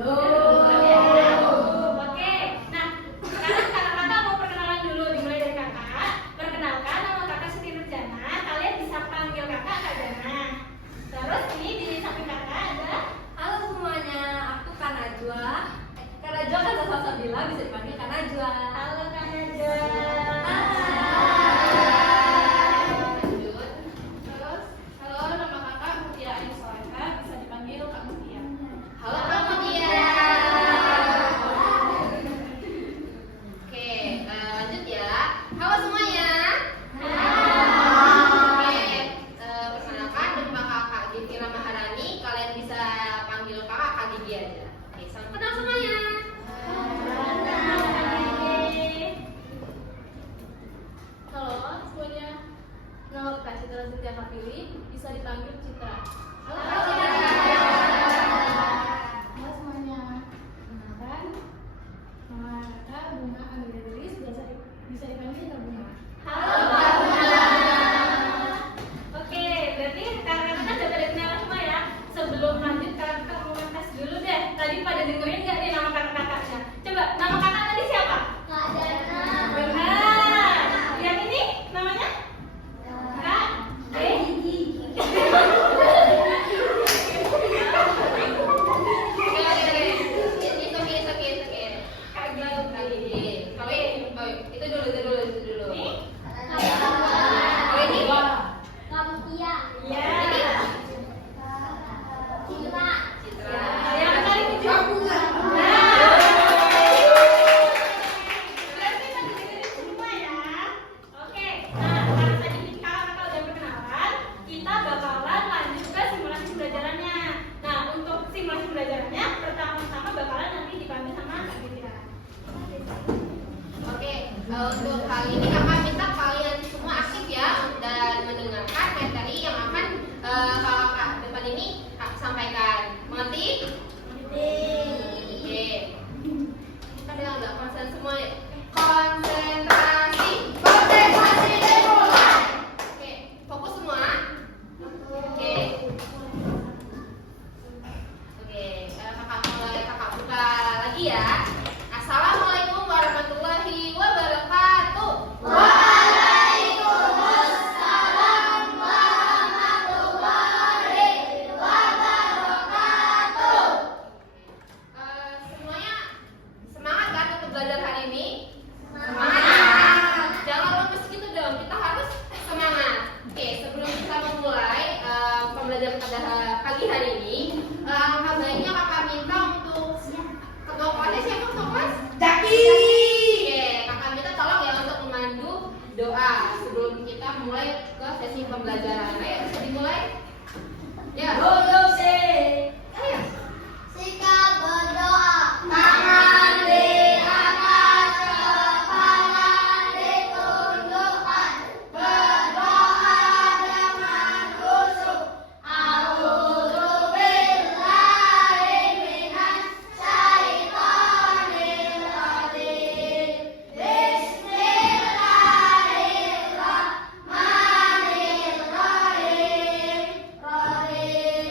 Belum ya. Oke. Nah, sekarang kakak-kakak mau perkenalan dulu. Dimulai dari kakak. Perkenalkan, nama kakak Siti Nurjana. Kalian bisa panggil kakak Kak Jana. Terus ini di samping kakak ada. Halo semuanya, aku Kak Najwa. Kak Najwa kan Sasa Bila, bisa dipanggil Kak Najwa. Halo Kak Najwa. Lanjut. Terus, halo nama kakak Mutia Ayu Soleha, bisa dipanggil Kak Mutia. Halo Kak Mutia. Oke, lanjut ya. Halo semuanya. Oke, perkenalkan nama kakak Giti Maharani. Kalian bisa panggil kakak Kak Gigi aja. Oke, salam kenal semuanya. Halo semuanya, nama kakak Citra Setia Kapili, bisa dipanggil Citra. Halo. Halo semuanya, kenalkan nama kakak Bunga Amelia Delis, bisa dipanggil Kak Bunga. Halo Kak Bunga. Oke, berarti kakak-kakak kan udah pada kenalan semua ya. Sebelum lanjut kakak mau ngetes dulu deh. Tadi pada dengerin nggak nih nama kakak-kakaknya? Coba, nama kakak tadi siapa? Kak Jana. Benar. Yang ini namanya? Kak Gigi. Kak Gigi. Itu dulu. Nih? Oh, ini? Kak Mutia. Iya. Citra. Citra. Yang tadi tujuh. Nah. Berarti pada dengerin semua ya. Oke. Nah, karena tadi kakak udah perkenalan, kita bakalan lanjut ke simulasi pembelajarannya. Nah, untuk simulasi pembelajarannya, pertama-tama bakalan nanti dipanggil sama Kak Gita. Oke, untuk kali ini kakak minta kalian semua aktif ya dan mendengarkan materi yang akan kakak depan ini sampaikan. Mengerti? Oke. Kita bilang nggak konsen semua ya? Konsentrasi. Dimulai. Oke, fokus semua. Oke. Oke, kakak buka lagi ya. Assalamualaikum warahmatullahi wabarakatuh. Waalaikumsalam warahmatullahi wabarakatuh. Semuanya semangat kan untuk belajar hari ini? Semangat. Jangan lemes gitu dong, kita harus semangat. Oke, sebelum kita memulai pembelajaran pada pagi hari ini, alangkah baiknya kakak minta untuk ketua kelasnya siapa ketua kelas? Oke, kakak minta tolong ya untuk memandu doa sebelum kita mulai ke sesi pembelajaran. Ayo, bisa dimulai? Ya. Ayo. Sikap berdoa. Tangan diangkat, kepala ditundukkan. Berdoa dengan khusyuk. A'udzubillahi minas syaitonir rajim. Bismillahirrahmanirrahim.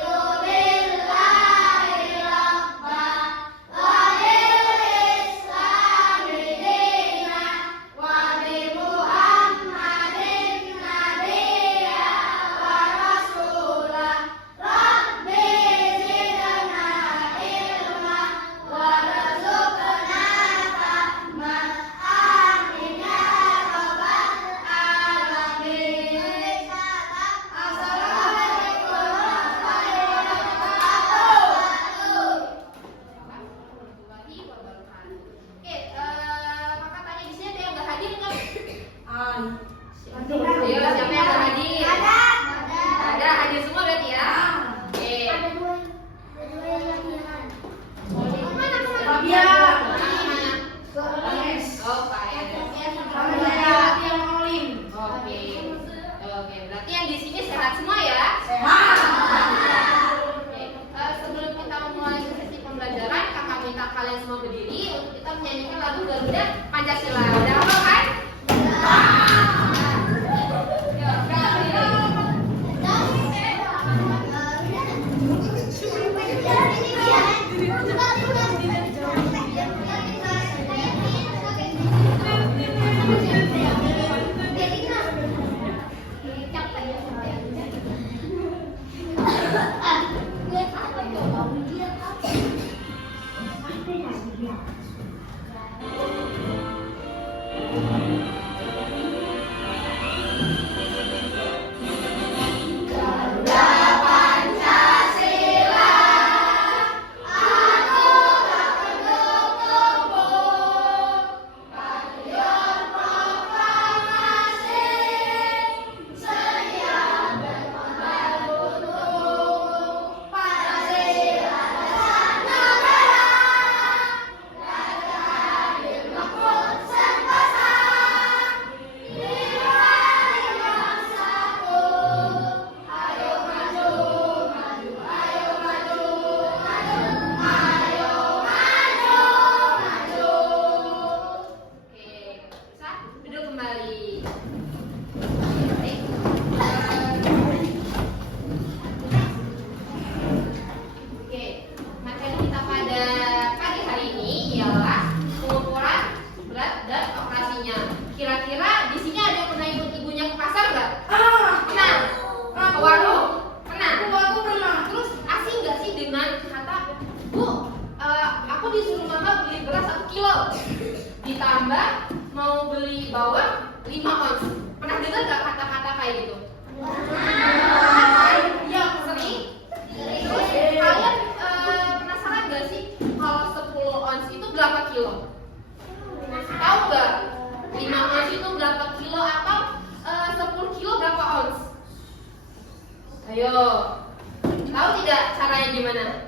Ayo, tahu tidak caranya gimana?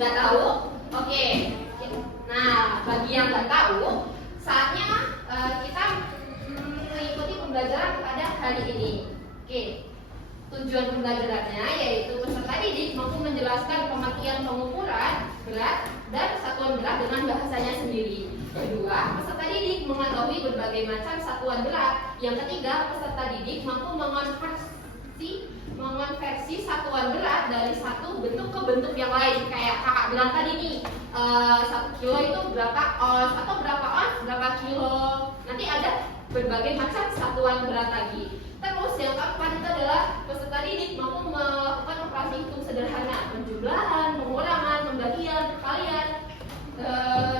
Nggak tahu? Oke. Nah, bagi yang nggak tahu, saatnya kita mengikuti pembelajaran pada hari ini. Oke. Tujuan pembelajarannya yaitu peserta didik mampu menjelaskan pengertian pengukuran berat dan satuan berat dengan bahasanya sendiri. Kedua, peserta didik mengetahui berbagai macam satuan berat. Yang ketiga, peserta didik mampu mengonversi satuan berat dari satu bentuk ke bentuk yang lain. Kayak kakak bilang tadi nih, 1 kilo itu berapa ons atau berapa ons berapa kilo. Nanti ada berbagai macam satuan berat lagi. Terus yang keempat itu adalah peserta didik mampu melakukan operasi hitung sederhana, penjumlahan, pengurangan, pembagian, perkalian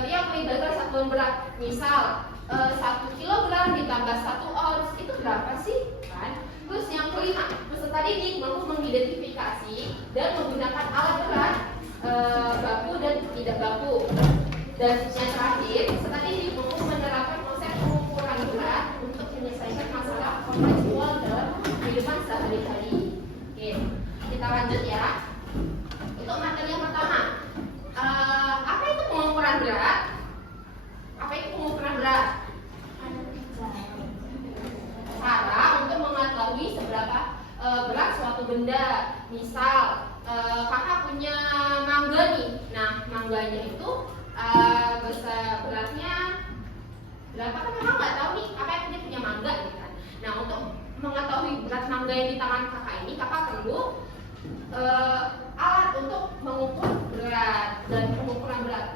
yang melibatkan satuan berat. Misal 1 kilogram ditambah 1 ons itu berapa sih? Kan? Terus yang kelima, peserta didik mampu mengidentifikasi dan menggunakan alat berat baku dan tidak baku. Dan yang terakhir, peserta didik mampu menerapkan konsep pengukuran berat untuk menyelesaikan masalah kontekstual dalam kehidupan sehari-hari. Oke, kita lanjut ya. Untuk materi yang pertama, apa itu pengukuran berat? Apa itu pengukuran berat? Cara untuk mengetahui seberapa berat suatu benda. Misal, kakak punya mangga nih. Nah, mangganya itu besar beratnya berapa kan memang nggak tahu nih, kakak dia punya mangga gitu kan. Nah, untuk mengetahui berat mangga yang di tangan kakak ini, kakak perlu alat untuk mengukur berat. Dan pengukuran berat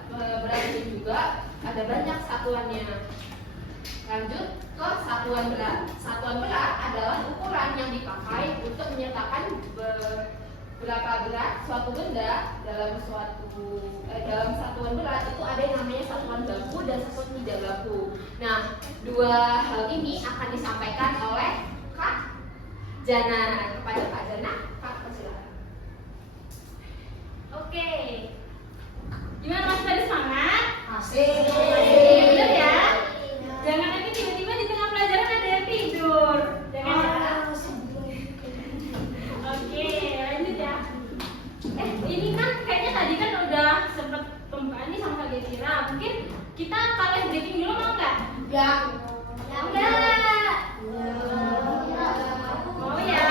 ini juga ada banyak satuannya. Lanjut ke satuan berat. Satuan berat adalah ukuran yang dipakai untuk menyatakan berapa berat suatu benda dalam satuan berat. Itu ada yang namanya satuan baku dan satuan tidak baku. Nah, dua hal ini akan disampaikan oleh Kak Jana. Kepada Kak Jana, Kak persilakan. Oke. Gimana masih pada semangat? Asik. Bener ya? Jangan nanti tiba-tiba di tengah pelajaran ada yang tidur. Jangan ya. Oke, lanjut ya. Ini kan kayaknya tadi kan udah sempet pembukaan nih sama Kak Getira. Mungkin kita kalian briefing dulu mau nggak? Ya. Mau nggak? Mau ya?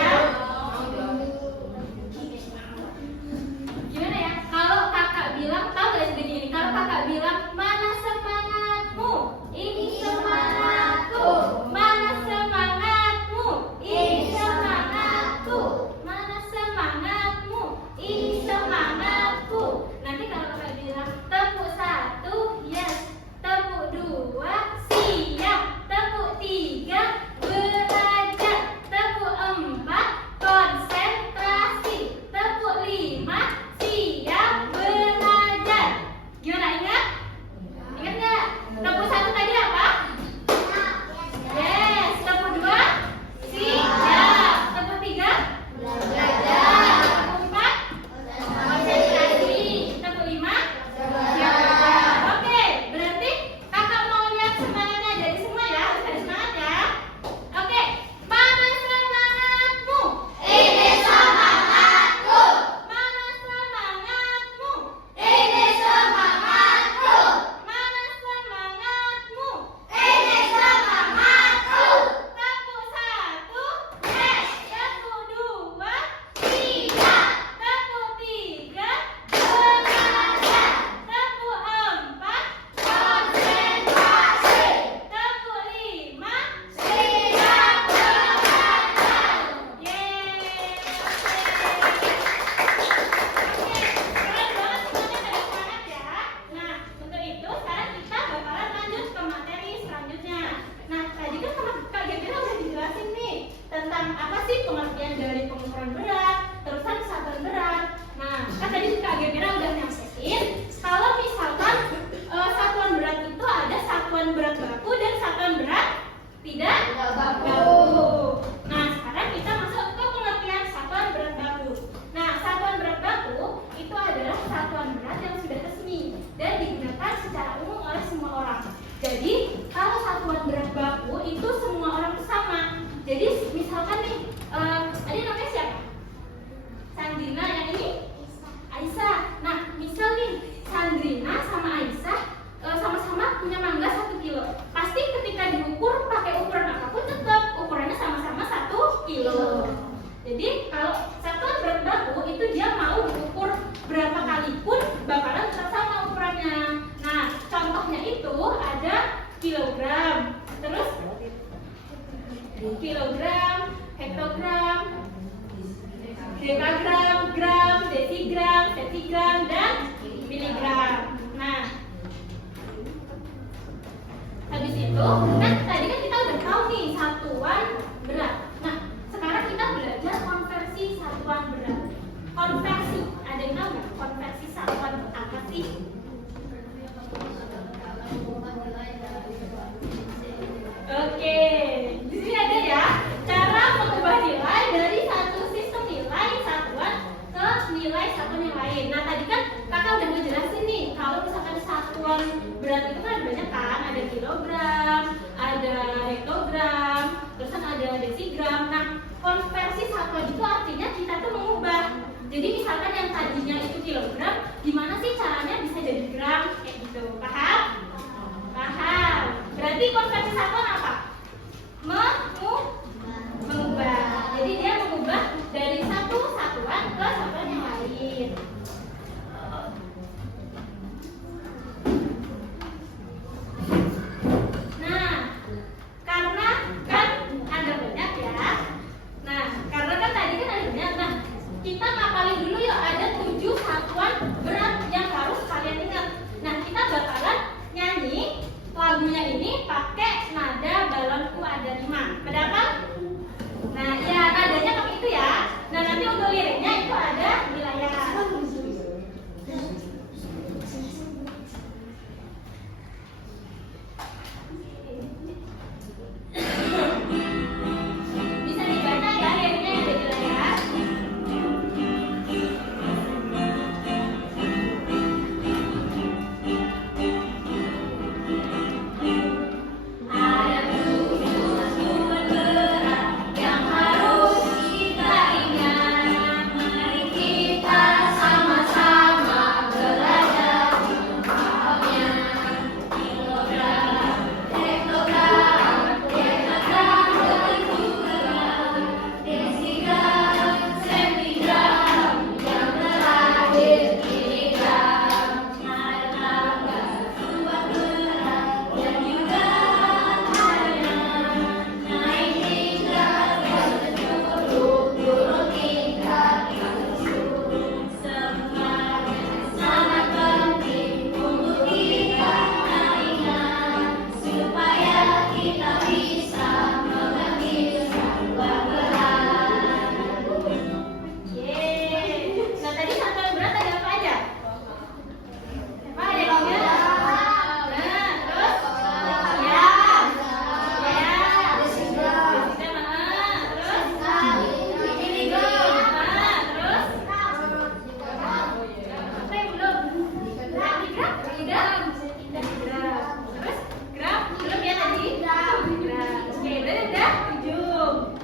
Gimana ya? Kalau kakak bilang, tahu nggak sih begini? Kalau kakak bilang mana semangatmu? Ini semangatku. Mana semangatmu? Ini semangatku. Mana semangatmu? Ini semangatku. Nanti kalau kakak bilang tepuk 1, yes. Tepuk 2, siap. Tepuk 3, belajar. Tepuk 4, konsentrasi. Tepuk 5, siap belajar. Gimana, ingat? Ingat nggak? Tepuk 1 tadi apa? Yes. Tepuk 2, siap. Tepuk 3, belajar. Tepuk 4, konsentrasi. Tepuk 5, siap belajar. Oke, berarti kakak mau lihat semangatnya dari semua ya. Harus ada semangat ya. Oke, mana semangatmu? Ini semangatku. Mana semangatmu? Ini semangatku. Mana semangatmu? Ini semangatku. Tepuk 1, Yes. tepuk 2, Tidak. tepuk 3, Belajar. tepuk 4, Konsentrasi. tepuk 5. Siap belajar. Yeay. Oke, keren banget semuanya pada semangat ya. Nah, untuk itu sekarang kita bakalan lanjut ke materi selanjutnya. Nah, tadi kan sama Kak Gebira udah dijelasin nih tentang apa sih pengertian dari pengukuran berat, terusan satuan berat. Nah, kan tadi Kak Gebira udah nyampein kalau misalkan satuan berat itu ada satuan berat baku dan satuan berat tidak baku. Nah, sekarang kita masuk ke pengertian satuan berat baku. Nah, satuan berat baku itu adalah satuan berat yang sudah resmi dan digunakan secara umum oleh semua orang. Jadi, kalau satuan berat baku itu semua orang sama. Jadi, misalkan nih, tadi namanya siapa? Jadi kalau satuan berat baku itu dia mau diukur berapa kali pun bakalan tetap sama ukurannya. Nah, contohnya itu ada kilogram, terus kilogram, hektogram, dekagram, gram, desigram, sentigram, dan miligram. Nah, habis itu, kan tadi kan kita udah tahu nih satuan berat. Nah, sekarang kita belajar konversi satuan berat. Konversi, ada yang tahu nggak? Konversi satuan apa sih? Oke, di sini ada ya cara mengubah nilai dari satu sistem nilai satuan ke nilai satuan yang lain. Nah, tadi kan kakak udah ngejelasin nih kalau misalkan satuan berat itu kan banyak kan, ada kilogram, ada hektogram, terus kan ada desigram. Nah, konversi satuan itu artinya kita tuh mengubah. Jadi misalkan yang tadinya itu kilogram, gimana sih caranya bisa jadi gram kayak gitu? Paham? Paham. Berarti konversi satuan apa? Mengubah. Jadi dia mengubah dari satu satuan ke satuan yang lain. Nah, karena kan ada banyak ya. Nah, karena kan tadi kan ada banyak. Nah, kita ngapalin dulu yuk, ada 7 satuan berat yang harus kalian ingat. Nah, kita bakalan nyanyi lagunya ini pakai nada balonku ada 5. Ada apa? Nah, ya nadanya pakai itu ya. Nah, nanti untuk liriknya itu ada di layar. Bisa dibaca ya liriknya yang ada di layar. Ada 7 satuan berat yang harus kita ingat. Mari kita sama-sama belajar memahaminya. Kilogram, hektogram, dekagram, desigram, desigram, sentigram, yang terakhir miligram. Ada tanggal satuan berat dan juga adanya naik tingkat kasus turun tingkat kasus. Semuanya sangat penting untuk kita ingat supaya kita bisa mengambil satuan berat. Yeay. Nah, tadi satuan berat ada apa aja? Apa ada yang ingat? Nah, terus? Ya. Ya. Desigram. Terus? Miligram. Terus? Apa yang belum? Miligram? Miligram. Terus? Gram? Belum ya tadi? Gram. Oke, berarti udah 7.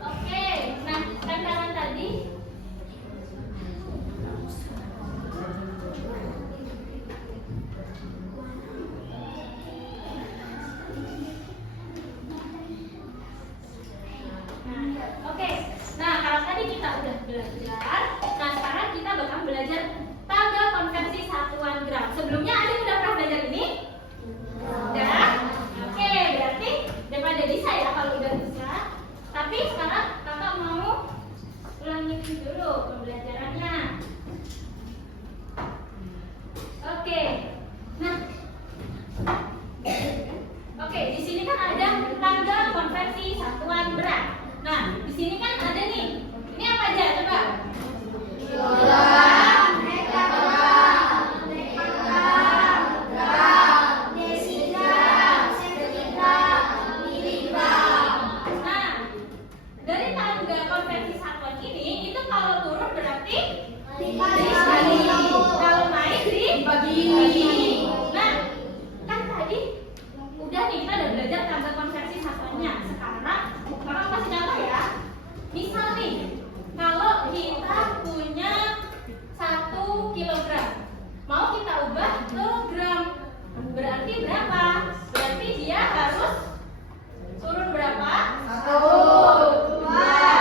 Oke, nah tantangan tadi oke. Nah, kalau tadi kita udah belajar, nah sekarang kita bakal belajar tanggal konversi satuan gram. Sebelumnya ada yang udah pernah belajar ini? Udah? Oke, berarti daripada bisa ya kalau udah bisa. Tapi sekarang kakak mau ulangin dulu pembelajarannya. Oke. Nah. Oke, di sini kan ada tanggal konversi satuan berat. Nah, di sini kan ada nih. Ini apa aja? Coba. Kilogram, hektogram, dekagram, gram, desigram, sentigram, miligram. Nah, dari tanggal konversi satuan ini itu kalau turun berarti dibagi. Kalau naik dibagi. Nah, kan tadi udah nih kita udah belajar tanggal konversi satuannya. Sekarang kakak kasih contoh ya. Misal nih, kalau kita punya 1 kilogram, mau kita ubah ke gram, berarti berapa? Berarti dia harus turun berapa? 1, 2,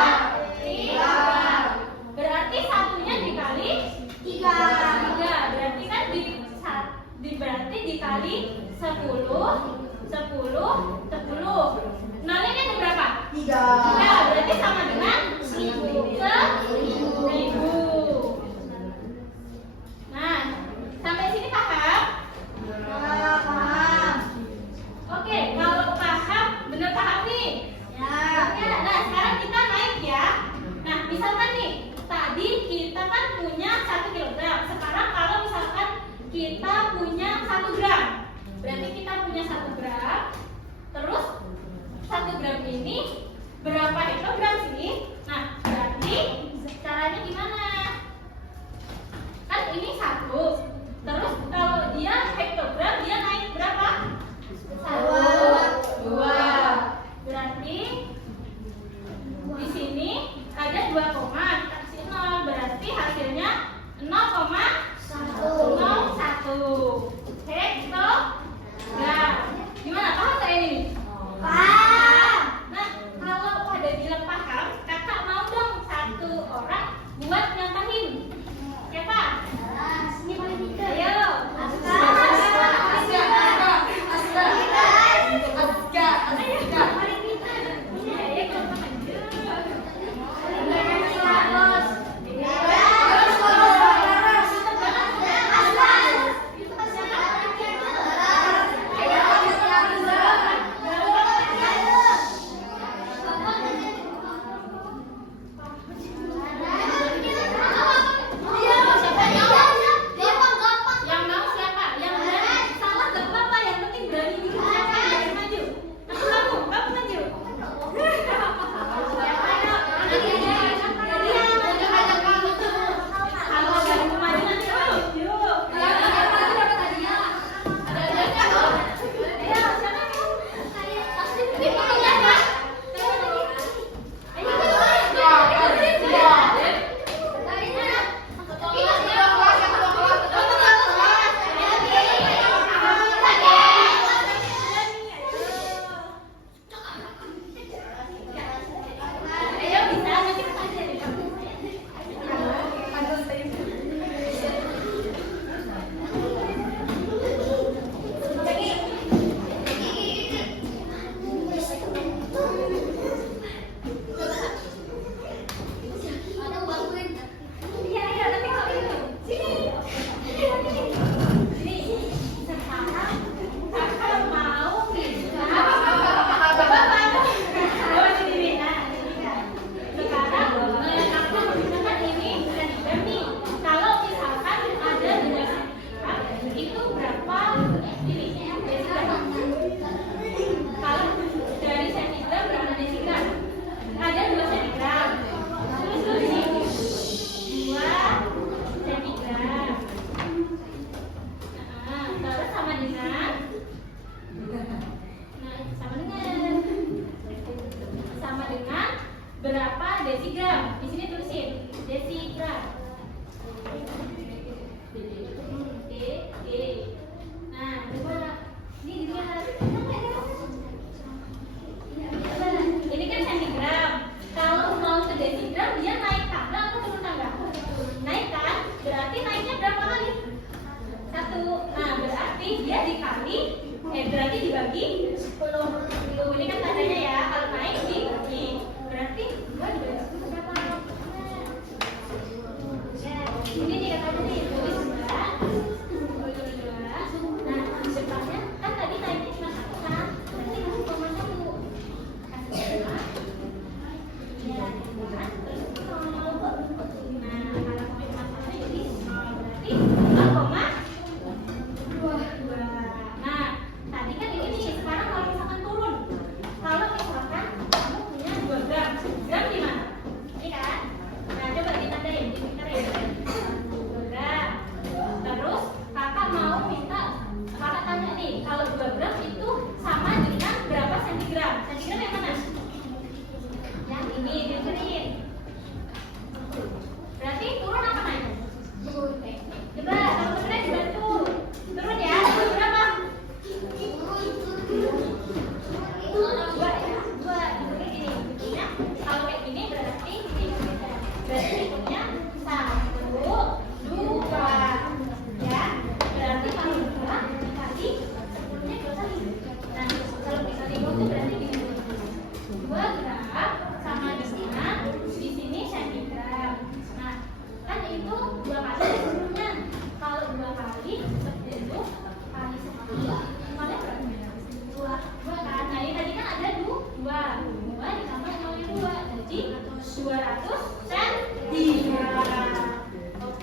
punya 1 kilogram. Sekarang kalau misalkan kita punya 1 gram, berarti kita punya 1 gram. Terus 1 gram ini berapa hektogram sih? Nah, berarti caranya gimana? Kan ini 1. Terus kalau dia hektogram, dia naik berapa? 1, 2. Berarti di sini ada 2 koma, kita kasih 0, berarti hasilnya 0,01 hektogram. Gimana, paham nggak ini? Paham. Nah, kalau pada bilang paham, kakak mau dong 1 orang buat nyontohin. Siapa? Ini paling pintar. Ayo. Yang mau siapa? Yang berani. Salah gak apa-apa, yang penting berani bikin siapa yang berani maju. Kamu maju. Kalau gak mau maju nanti maju. Ayo bisa nanti kita ajarin. Iya, nanti kalau itu. Sini. Sini. Sekarang kakak mau minta. Bawa sendiri. Nah, sekarang aku menggunakan ini sentigram nih. Kalau misalkan ada 2 sentigram, itu berapa ini? Desigram. Kalau dari sentigram berapa desigram? Ada 2 sentigram. Terus ini 2 sentigram. Nah, terus sama dengan berapa desigram? Di sini tulisin desigram. Nah, coba ini dilihat. Ini kan sentigram. Kalau mau ke desigram, dia naik tangga atau turun tangga? Naik kan? Berarti naiknya berapa kali? 1. Nah, berarti dia berarti dibagi 10. Ini kan tandanya ya, kalau naik dibagi. Berarti 2 dibagi 10 berapa? Ini dikatakan nih, tulis 2. Nah, depannya kan tadi naiknya cuma 1 kan? Berarti kasih koma 1. Kasih koma. Ya, terus koma. Nah, kalau pakai masalahnya ini berarti 0,2. Nah, tadi kan ini nih, sekarang kalau misalkan turun. Kalau misalkan kamu punya 2 gram. Gram di mana? Ini kan? Nah, coba ditandain, dipintarin. 2 gram. Terus kakak mau minta, kakak tanya nih, kalau 2 gram itu sama dengan berapa sentigram? Sentigram yang mana? Yang ini, dengerin. Berarti turun apa naik? Turun. Coba, kalau turunnya dibantu. Turun ya, turun berapa? Dua ya, 2. Ini hitungnya. Kalau kayak gini berarti ini beda. Berarti hitungnya 1, 2. Ya, berarti kalau 2 dikali 10-nya 2 kali. Nah, kalau dikali 2 itu berarti gini. 2 gram sama dengan di sini sentigram. Nah, kan itu 2 kali sebelumnya. Kalau 2 kali 10 kali 1 kali berapa? 2 kan? Nah, ini tadi kan ada 2 ditambah 0,2, jadi 200 sentigram. Oke.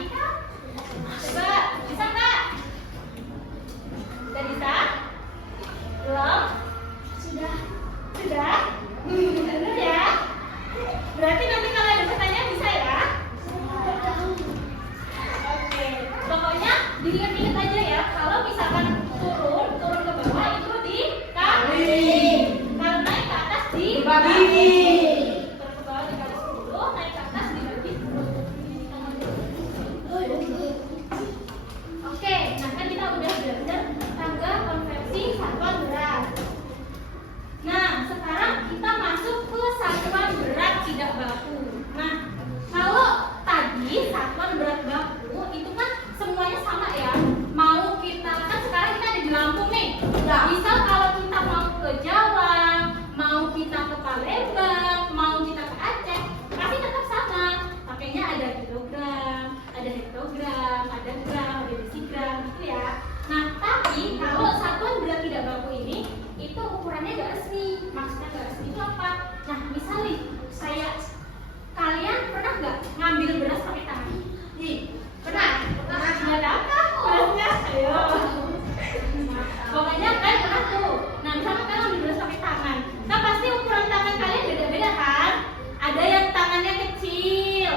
lagi kah? Coba, bisa nggak? Sudah bisa? Belum? Sudah. Sudah? Benar ya? Berarti nanti kalau ada pertanyaan bisa ya? Oke, pokoknya diingat-ingat aja ya. Kalau misalkan turun ke bawah itu dikali. Kalau naik ke atas dibagi. Turun ke bawah dikali 10, naik ke atas dibagi 10. Oke, nah kan kita udah belajar tangga konversi satuan berat. Nah, sekarang kita masuk ke satuan berat tidak baku. Nah, kalau tadi satuan berat baku itu kan semuanya sama ya. Mau kita kan sekarang kita ada di Lampung nih. Misal kalau kita mau ke Jawa, mau kita ke Palembang, mau kita ke Aceh, pasti tetap sama. Pakainya ada kilogram, ada hektogram, ada gram, ada desigram gitu ya. Nah, tapi kalau satuan berat tidak baku ini itu ukurannya nggak resmi. Maksudnya nggak resmi itu apa? Nah, misalnya kalian pernah nggak ngambil beras pakai tangan? Nih, pernah? Ada apa? Berasnya? Ayo. Pokoknya kalian pernah tuh. Nah, misalnya kalian ngambil beras pakai tangan, nah pasti ukuran tangan kalian beda-beda kan? Ada yang tangannya kecil,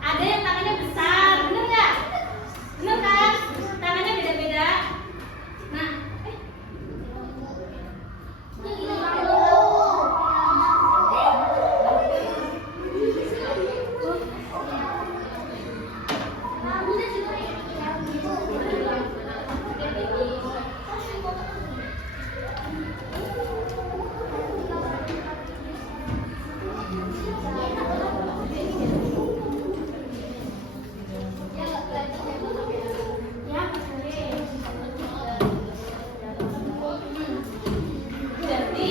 ada yang tangannya besar, bener nggak? Bener kan? Tangannya beda-beda. Nah, jadi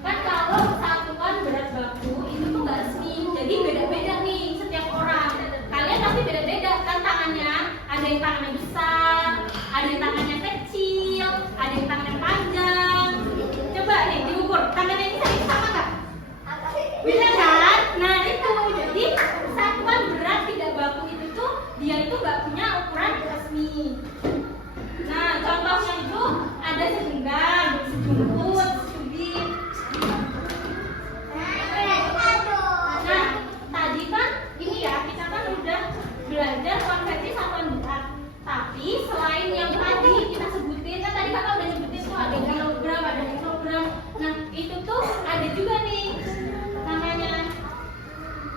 kan kalau satuan berat baku itu tuh nggak resmi, jadi beda-beda nih setiap orang. Kalian pasti beda-beda kan tangannya, ada yang tangannya besar, ada yang tangannya kecil, ada yang tangannya panjang. Coba nih diukur, tangannya ini sama nggak? Beda kan? Nah itu, jadi satuan berat tidak baku itu tuh dia itu nggak punya ukuran resmi. Nah contohnya itu ada segenggam, sejumput, secubit. Nah tadi kan ini ya kita kan udah belajar konversi satuan berat. Tapi selain yang tadi kita sebutin kan tadi kakak udah nyebutin tuh ada kilogram, ada hektogram. Nah itu tuh ada juga nih namanya.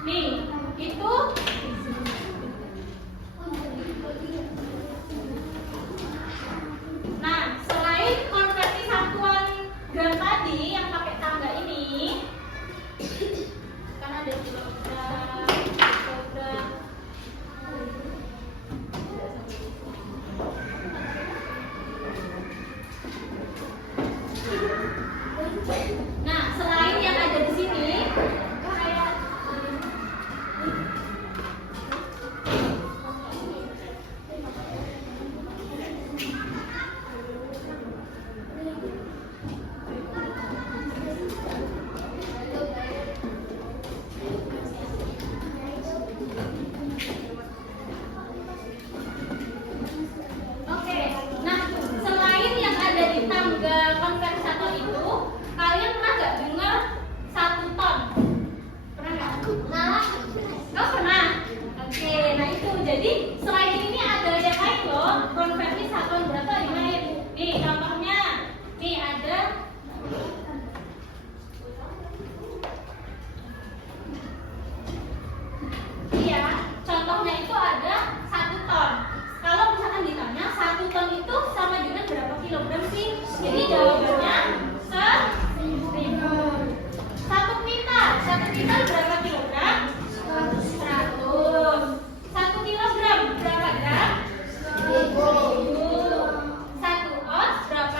Nih itu nah, selain konversi satuan gram tadi yang pakai tangga ini, kan ada kilogram, hektogram. Nah, selain yang ada di sini, kayak oke, nah selain yang ada di tangga konversi satuan itu, kalian pernah nggak dengar 1 ton? Pernah nggak? Oh pernah. Oke, nah itu jadi selain ini ada yang lain loh, konversi satuan berapa yang lain? Nih contohnya, nih ada iya, contohnya itu ada 1 ton. Kalau misalkan ditanya 1 ton itu sama dengan berapa kilogram sih? Jadi jawabannya 1000. 1 kuintal berapa kilogram? 100. 1 kilogram berapa gram? 1000. 1 ons berapa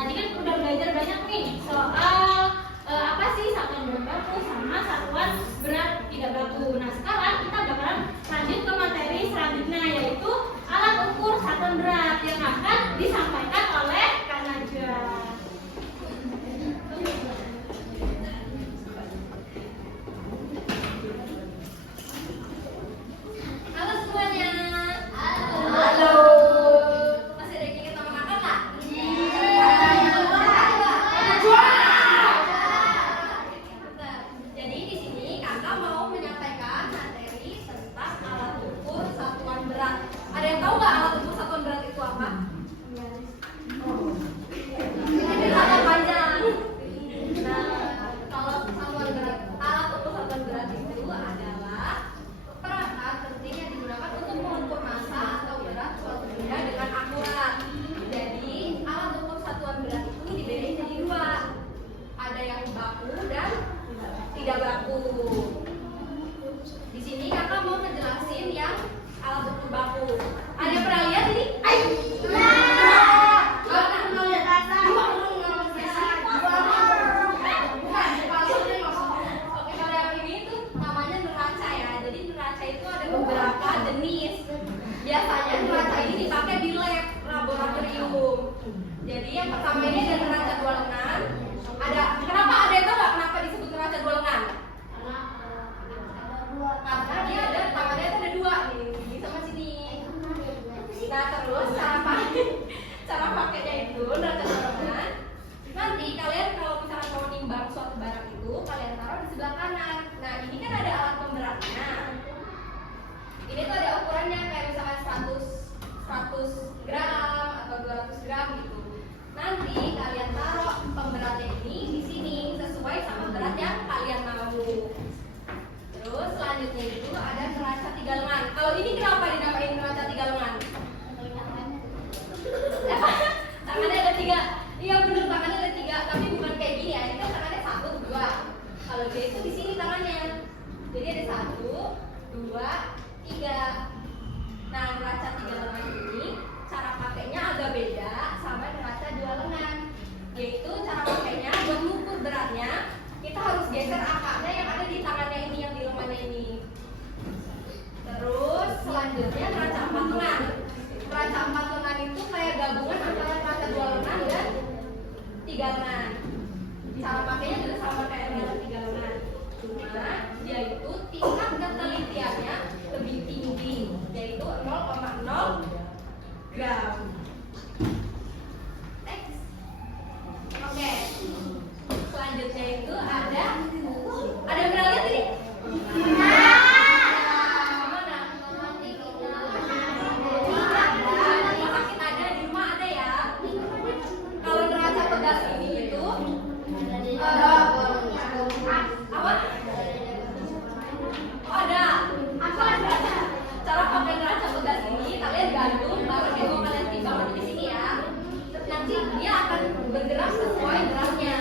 tadi kan udah belajar banyak nih soal apa sih satuan berat baku sama satuan berat tidak baku. Nah sekarang kita bakalan lanjut ke materi selanjutnya, yaitu alat ukur satuan berat yang akan disampaikan oleh Kak Najwa. Halo semuanya. Halo. Masih ada yang ingat sama kakak nggak? Jadi di sini kakak mau menyampaikan materi tentang alat ukur satuan berat. Ada yang tahu nggak alat ukur satuan berat itu apa? Ini sangat panjang. Nah, kalau satuan berat, alat ukur satuan berat itu adalah perangkat penting yang digunakan untuk mengukur massa atau berat suatu benda dengan akurat. Jadi, alat ukur satuan berat itu dibedain jadi dua. Ada yang baku dan tidak baku. Di sini kakak mau ngejelasin yang alat ukur baku. Ada yang pernah lihat ini? Oke, kalau yang ini tuh namanya neraca ya. Jadi neraca itu ada beberapa jenis. Biasanya neraca ini dipakai di lab laboratorium. Jadi yang pertama ini ada neraca dua lengan. Kenapa ada yang tahu nggak kenapa disebut neraca dua lengan? Karena dia ada tangannya itu ada dua nih, sini sama sini. Nah terus cara pakainya itu neraca dua lengan. Nanti kalian kalau misalnya mau nimbang suatu barang itu kalian taruh di sebelah kanan. Nah ini kan ada alat pemberatnya. Ini tuh ada ukurannya kayak misalnya 100 gram atau 200 gram gitu. Nanti kalian taruh pemberatnya ini di sini sesuai sama berat yang kalian mau. Terus selanjutnya itu ada neraca tiga lengan. Kalau ini kenapa dinamain neraca tiga lengan? Tangannya ada tiga. Iya bener, tangannya ada tiga, tapi bukan kayak gini ya. Ini kan tangannya 1, 2. Kalau dia itu di sini tangannya. Jadi ada 1, 2, 3. Nah neraca tiga lengan ini cara pakainya agak beda sama neraca dua lengan. Yaitu cara pakainya buat mengukur beratnya kita harus geser akarnya yang ada di tangannya ini, yang di lengannya ini. Terus selanjutnya neraca 4 lengan. Neraca 4 lengan itu kayak gabungan antara neraca 2 lengan dan 3 lengan. Cara pakainya juga sama kayak neraca 3 lengan. Cuma dia itu tingkat ketelitiannya lebih tinggi, yaitu 0,0 gram. Next. Oke. Selanjutnya itu ada yang pernah lihat ini? Ada di rumah ada ya. Kalau neraca pegas ini itu apa? Oh, ada. Cara pakai neraca pegas ini kalian gantung barang yang mau kalian timbang di sini ya. Nanti dia akan bergerak sesuai beratnya.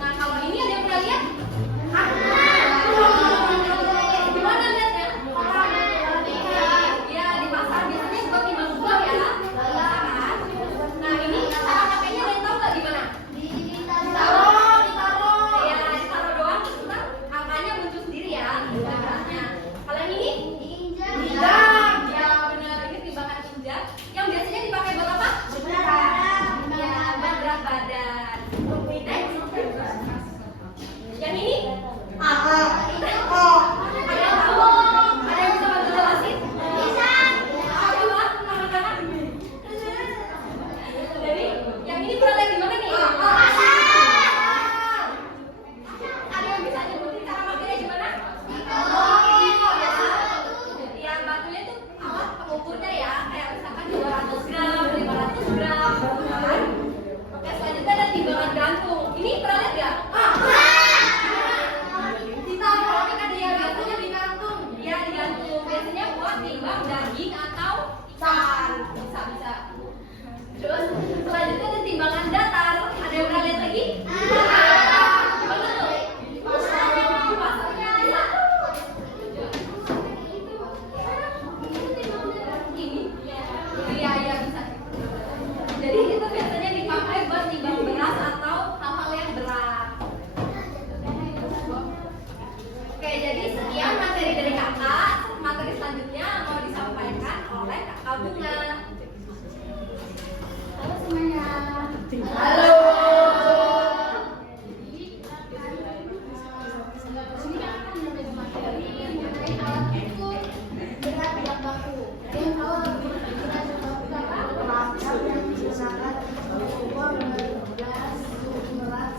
Nah kalau ini ada yang pernah lihat? Gimana lihatnya? Ya di pasar biasanya buat timbang buah ya. Nah ini cara pakainya ada yang tahu nggak gimana? Ditaruh. Ya ditaruh doang, terus ntar angkanya muncul sendiri ya, beratnya. Kalau yang ini? Injak. Ya benar, ini timbangan injak. Yang biasanya dipakai buat apa? Ya buat berat badan. Halo. Jadi ini kan akan menyampaikan materi mengenai alat ukur berat tidak baku. Ada yang tahu alat ukur berat tidak baku apa? Perangkat yang digunakan untuk mengukur beras,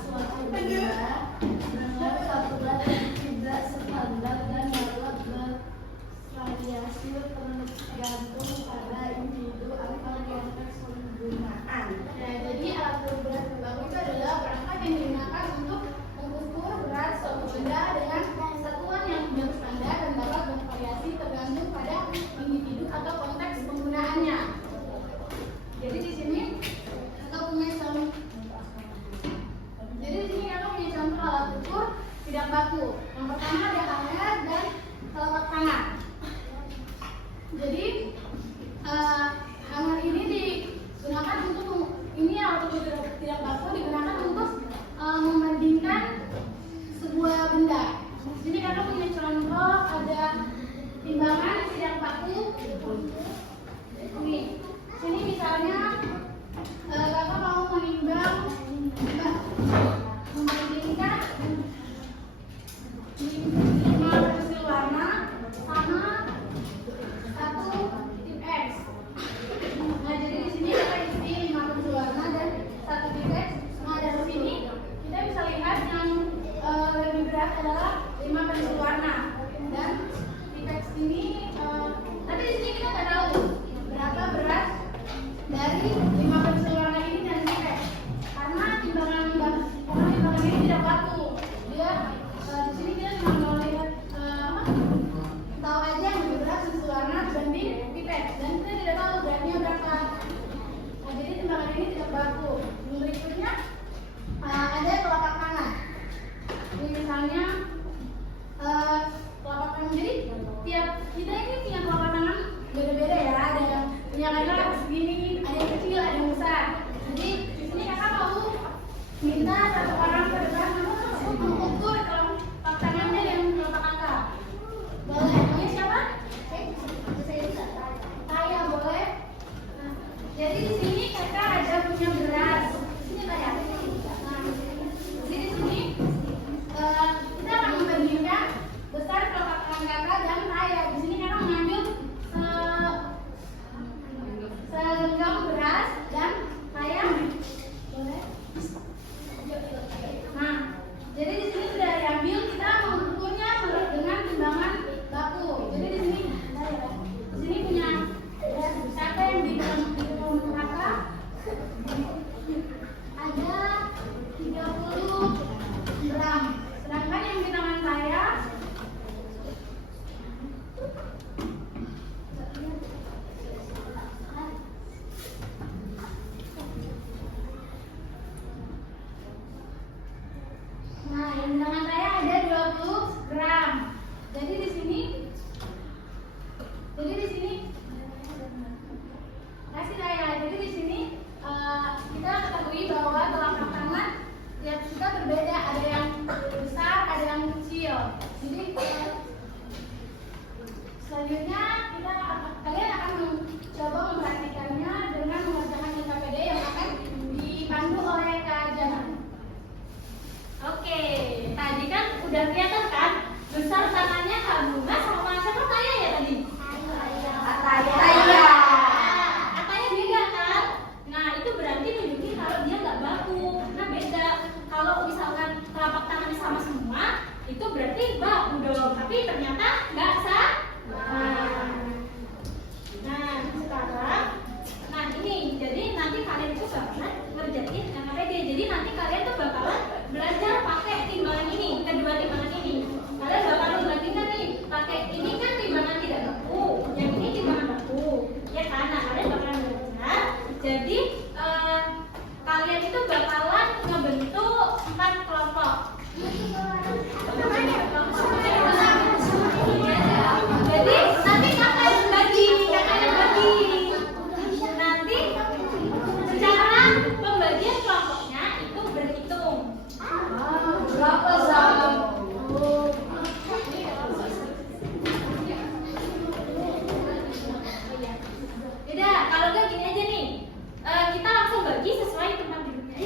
suatu benda dengan satu berat yang tidak standar dan dapat bervariasi tergantung pada individu atau konteks penggunaan. Nah, jadi alat ukur berat tidak baku itu adalah perangkat yang digunakan untuk mengukur berat suatu benda dengan satuan yang tidak standar dan dapat bervariasi tergantung pada individu atau konteks penggunaannya. Jadi di sini kita punya contoh. Jadi di sini kita punya contoh alat ukur tidak baku. Yang pertama ada hanger dan telapak tangan. Jadi hanger ini digunakan untuk alat ukur tidak baku digunakan untuk membandingkan sebuah benda. Di sini kita punya contoh ada timbangan tidak baku. Ini, sini misalnya kakak mau menimbang, membandingkan 5 pensil warna sama 1 tip X. Nah, jadi di sini kita isi 5 pensil warna dan 1 tip X. Nah, dari sini kita bisa lihat yang lebih berat adalah 5 pensil warna dan tip X ini. Tapi di sini kita nggak tahu berapa berat dari 5 pensil warna ini dan tip X karena timbangan ini tidak baku. Dia di sini kita cuma mau lihat tahu aja yang lebih berat pensil warna dibanding tip X dan kita tidak tahu beratnya berapa. Nah, jadi timbangan ini tidak baku. Berikutnya ada telapak tangan. Ini misalnya telapak tangan. Jadi tiap kita ini punya telapak tangan beda-beda ya. Ada yang punya kakak segini, ada yang kecil, ada yang besar. Jadi di sini kakak mau minta satu orang ke depan untuk mengukur telapak tangannya yang telapak kakak. Boleh. Namanya siapa? Saya boleh. Nah, jadi di sini kakak ada punya beras. Sini saya. Nah, jadi di sini kita akan membandingkan besar telapak tangan kakak dan saya. Di sini kakak mengambil segenggam beras dan saya boleh. Nah, jadi di sini sudah diambil, kita mengukurnya dengan timbangan baku. Jadi di sini punya beras siapa yang di dalam kakak ada 30 gram. Sedangkan yang di tangan saya yang di tangan saya ada 20 gram. Jadi di sini kasih saya. Jadi di sini kita ketahui bahwa telapak tangan tiap kita berbeda. Ada yang besar, ada yang kecil. Jadi selanjutnya kalian akan mencoba memperhatikannya dengan mengerjakan KPD yang akan dipandu oleh Kak Jana. Oke, tadi kan udah kelihatan kan besar tangannya Kak Bunga sama siapa saya ya tadi? Ataya. Ataya beda kan? Nah itu berarti nunjukin kalau dia nggak baku. Nah beda. Kalau misalkan telapak tangannya sama semua, itu berarti baku dong. Tapi ternyata nggak sama. Nah sekarang, nah ini jadi nanti kalian itu bakalan ngerjain KPD. Jadi nanti kalian tuh bakalan belajar pakai timbangan ini, kedua timbangan ini. Kalian bakalan bandingkan nih, pakai ini kan timbangan tidak baku, yang ini timbangan baku, ya kan? Nah kalian bakalan belajar. Jadi kalian itu bakalan ngebentuk 4 kelompok. Jadi nanti kakak yang bagi. Nanti cara pembagian kelompoknya itu berhitung. Berapa sama? Yaudah, kalau enggak gini aja nih. Kita langsung bagi sesuai tempat duduknya.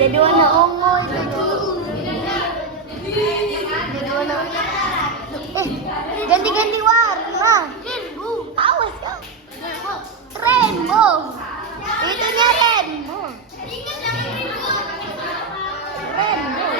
Jadi warna ungu itu. Jadi warna ungu. Ganti-ganti warna. Awas ya. Rainbow. Itunya rainbow. Rainbow.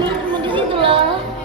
Tunggu di situ loh.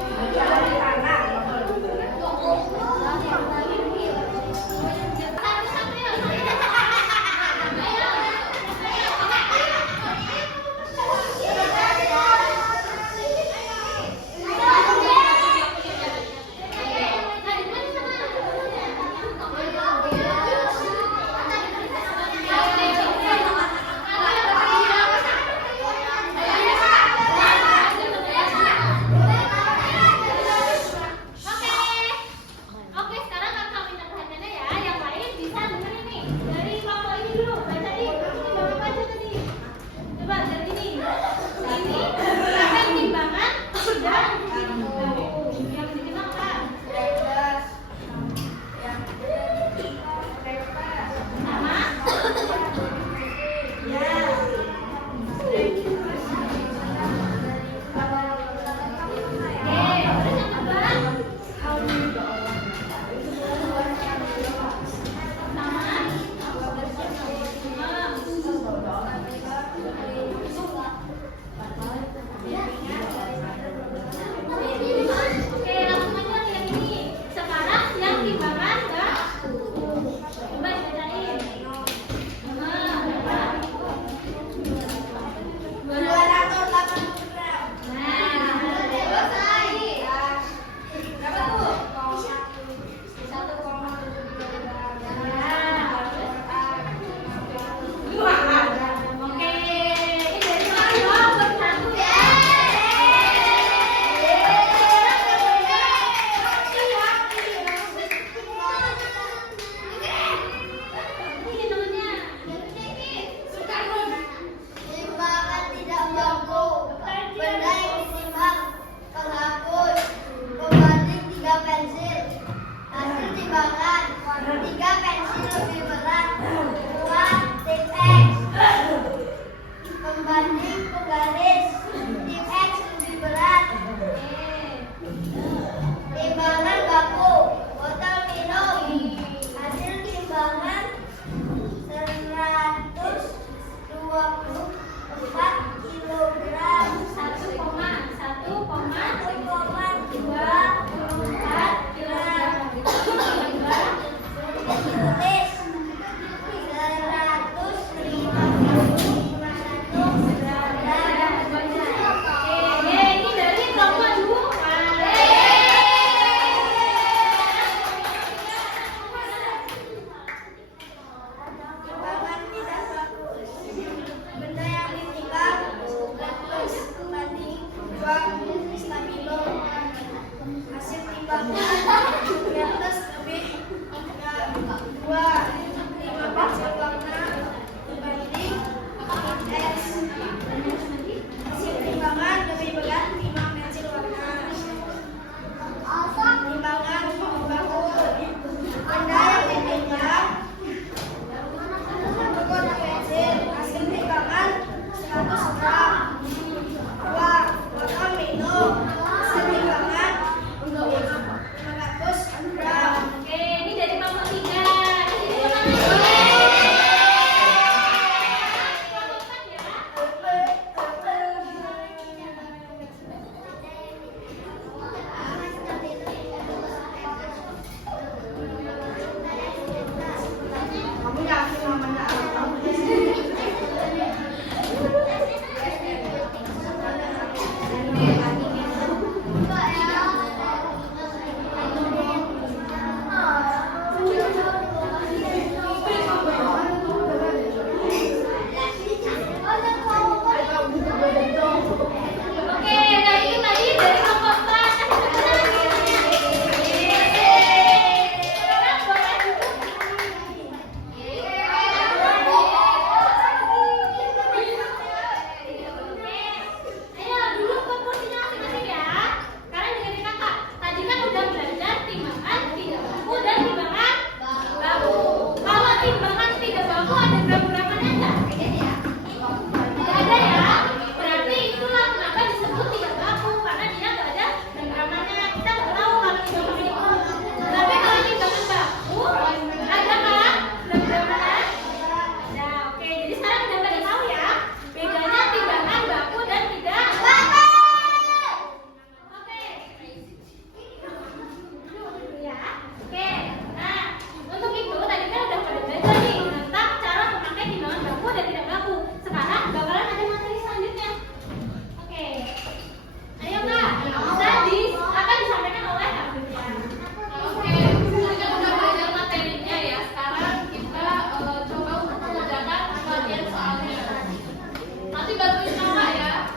Nanti bantuin kakak ya.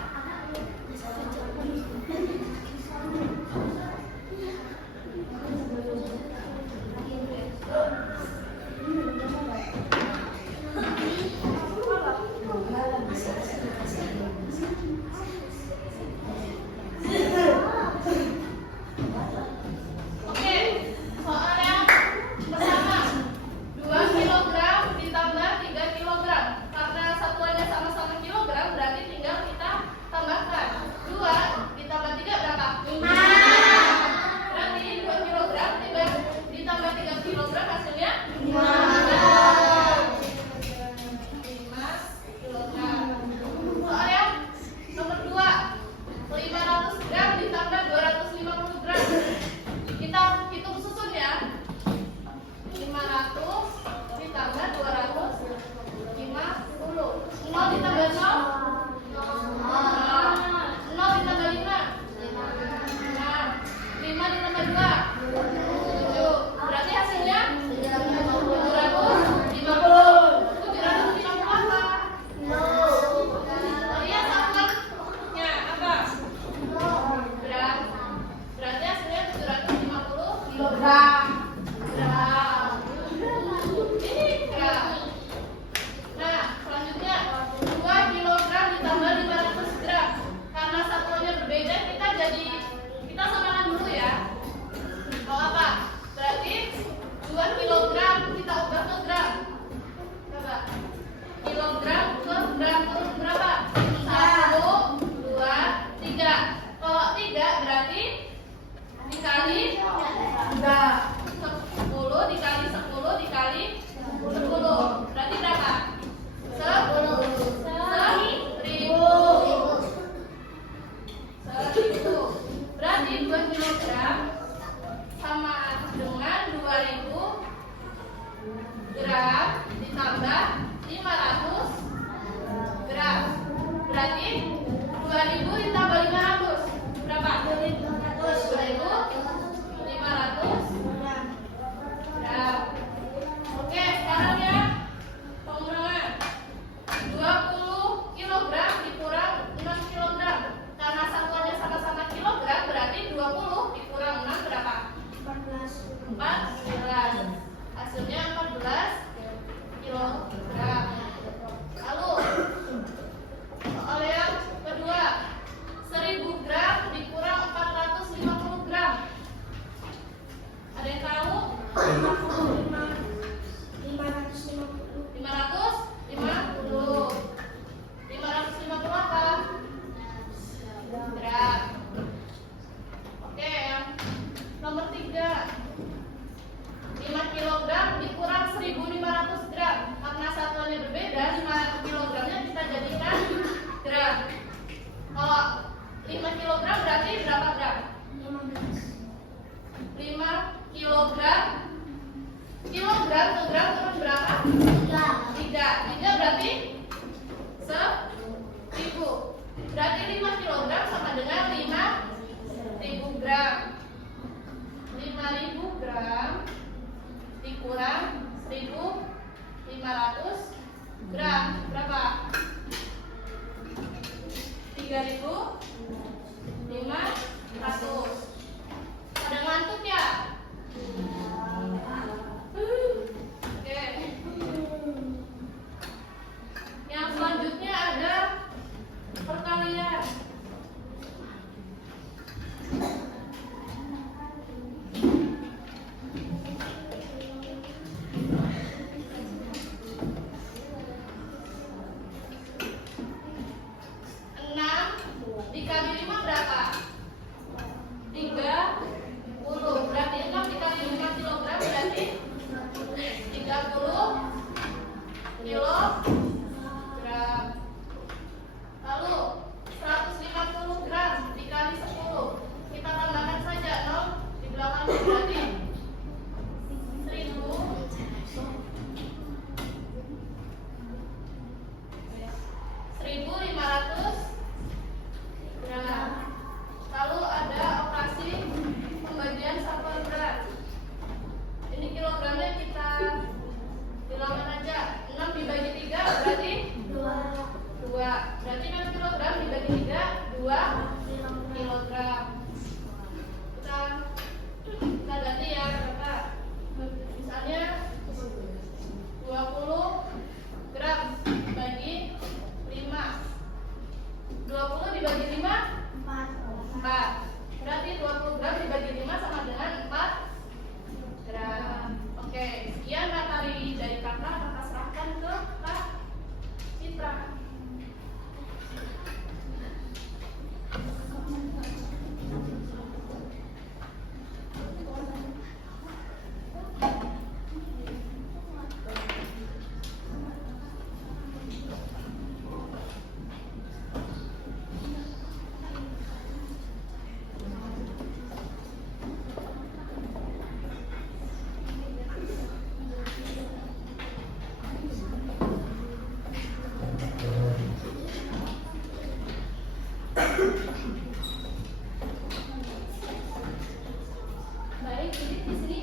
Oke, soal yang pertama, 2 kilogram ditambah 3 kilogram. Karena satuannya sama-sama kilogram, berarti tinggal kita tambahkan. 2 ditambah 3 berapa? 5. Berarti 2 kilogram ditambah 3 kilogram hasilnya 5 kilogram. Soal yang nomor 2, 500 gram ditambah 250 gram. Kita hitung susun ya. 500 ditambah 250. 0 ditambah 0. 0 ditambah 5. 5 ditambah 2. 7. Berarti hasilnya 750. 750 apa? Lihat satuannya apa? Gram. Berarti hasilnya 750 kilogram. Gram. Ini gram. Nah, selanjutnya 2 kilogram ditambah 500 gram. Karena satuannya berbeda, kita samakan dulu ya. Kalau apa? Berarti 2 kilogram kita ubah ke gram. Coba. Kilogram ke gram turun berapa? 1, 2, 3. Kalau 3 berarti dikali 10 dikali 10 dikali 10. Berarti berapa? 1000. 1000. Berarti 2 kilogram sama dengan 2000 gram ditambah 500 gram. Berarti 2000 ditambah 500 berapa? 2500 gram. Oke, sekarang ya pengurangan. 20 kilogram dikurang 6 kilogram. Karena satuannya sama-sama kilogram, berarti 20 dikurang 6 berapa? 14. Hasilnya 14 kilogram. Lalu soal yang kedua, 1000 gram dikurang 450 gram. Ada yang tahu? 550 apa? Gram. Oke, yang nomor 3, 5 kilogram dikurang 1500 gram. Karena satuannya berbeda, 5 kilogramnya kita jadikan gram. Kalau 5 kilogram berarti berapa gram? 5 kilogram. Kilogram ke gram turun berapa? 3 berarti 1000. Berarti 5 kilogram sama dengan 5000 gram. 5000 gram dikurang 1500 gram berapa? 3500. Pada ngantuk ya? Oke. Yang selanjutnya ada perkalian. Dikali 5 berapa? Berarti 6 kilogram dibagi 3, 2 kilogram. Kita ganti ya Kakak. Misalnya 20 gram bagi 5. 20 dibagi 5 4. Berarti 20 gram dibagi 5 sama dengan 4 gram. Oke, sekian materi dari Kakak. Kakak serahkan ke Kak Citra. Baik, jadi di sini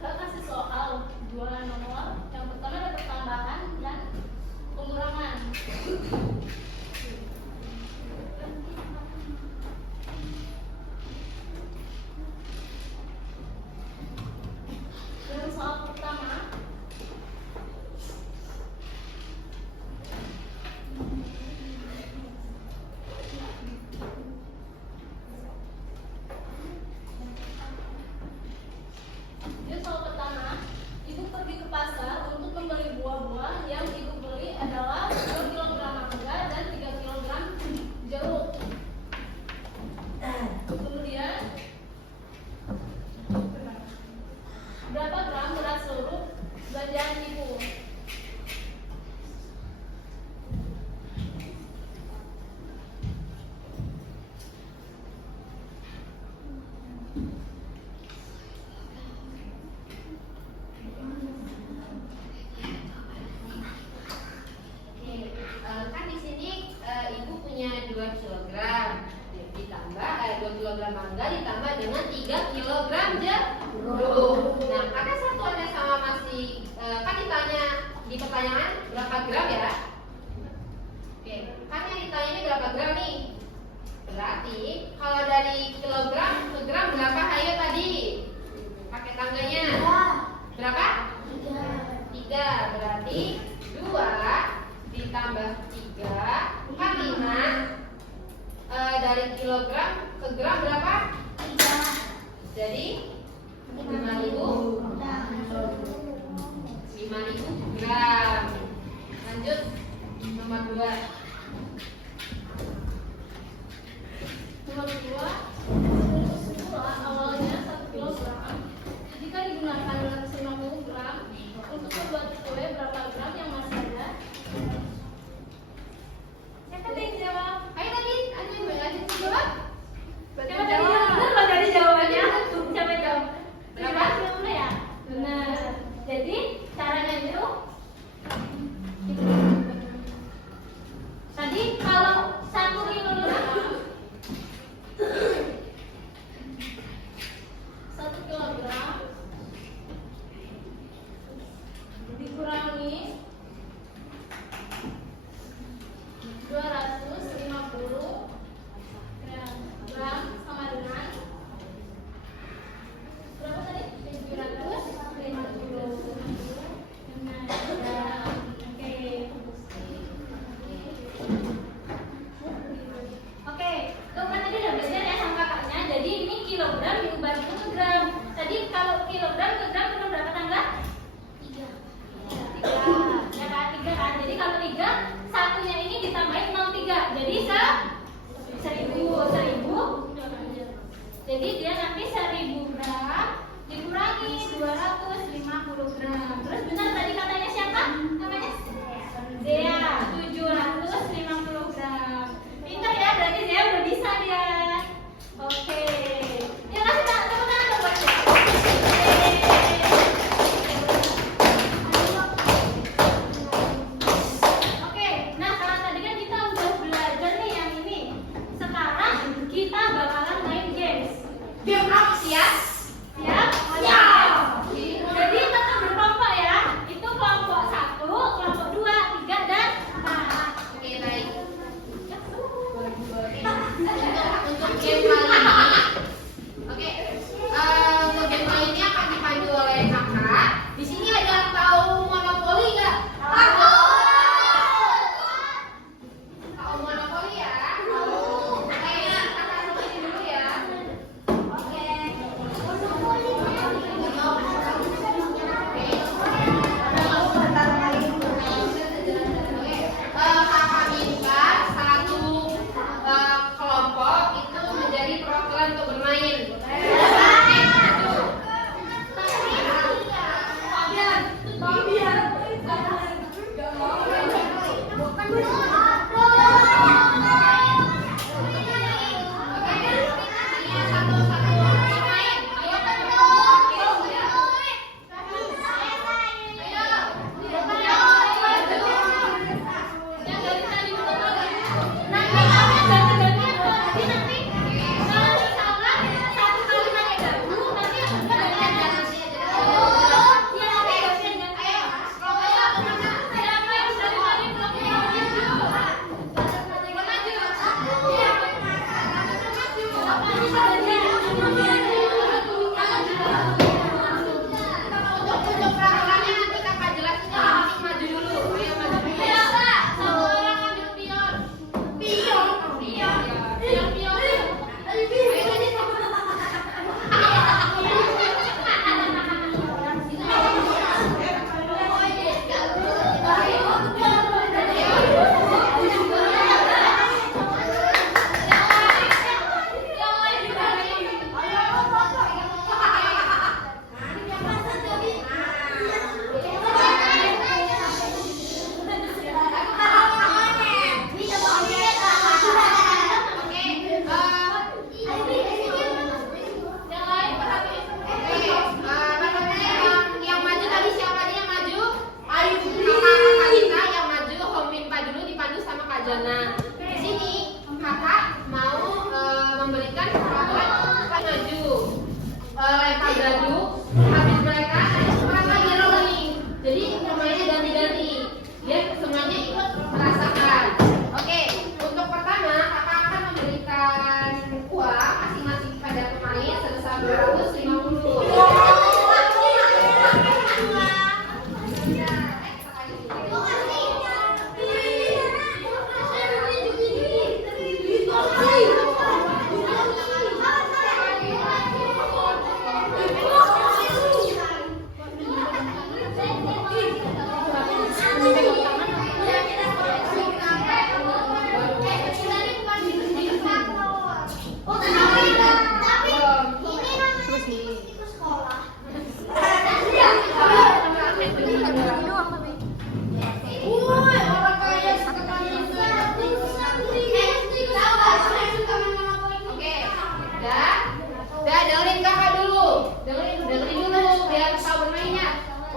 Kak kasih soal 2 nomor. Yang pertama ada pertambahan dan pengurangan. Yang soal pertama Jadi soal pertama, ibu pergi ke pasar untuk membeli buah-buah. Yang ibu beli adalah 2 kg mangga dan 3 kg jeruk. Kemudian berapa gram beras seluruh belanjaan ibu? Kan di sini ibu punya 2 kilogram ditambah 2 kilogram mangga ditambah dengan 3 kilogram jeruk. Nah, karena satuannya sama masih kan ditanya di pertanyaan berapa gram ya? Oke, kan yang ditanya ini berapa gram nih? Berarti kalau dari kilogram ke gram berapa? Ayo tadi pakai tangganya. Berapa? 3. Berarti 2 ditambah 3 kan 5. Dari kilogram ke gram berapa? 3. Jadi 5.000 gram. Lanjut nomor 2. Nomor 2, awalnya 1 kilogram. Jika digunakan 250 gram untuk membuat kue, berapa gram yang masih ada? Siapa yang jawab? Ayo tadi ada yang jawab. Siapa tadi jawab? Benar dari jawabannya? Siapa yang jawab? Berapa? Dulu ya? Benar. Jadi caranya itu tadi kalau 1 kilogram 1 kilogram dikurangi 250 gram sama dengan berapa tadi? 750 gram. Oke, tuh kan tadi udah belajar ya sama kakaknya. Jadi ini kilogram diubah ke gram. Tadi kalau kilogram ke gram itu berapa tangga? 3. Ya kan, 3 kan. Jadi kalau 3, satunya ini ditambahin 0,3. Jadi 1000. Jadi dia nanti 1000 gram dikurangi 250 gram. Terus benar tadi katanya siapa? Namanya Dea, 750 gram. Pintar ya, berarti Dea udah bisa dia. Oke. Ya kasih tepuk tangan dong buat Dea. Oke, nah karena tadi kan kita udah belajar nih yang ini. Sekarang kita bakalan main games. Game apa sih ya? Siap? Siap. Jadi tetap berkelompok ya. Itu kelompok 1, kelompok 2, 3, dan 4.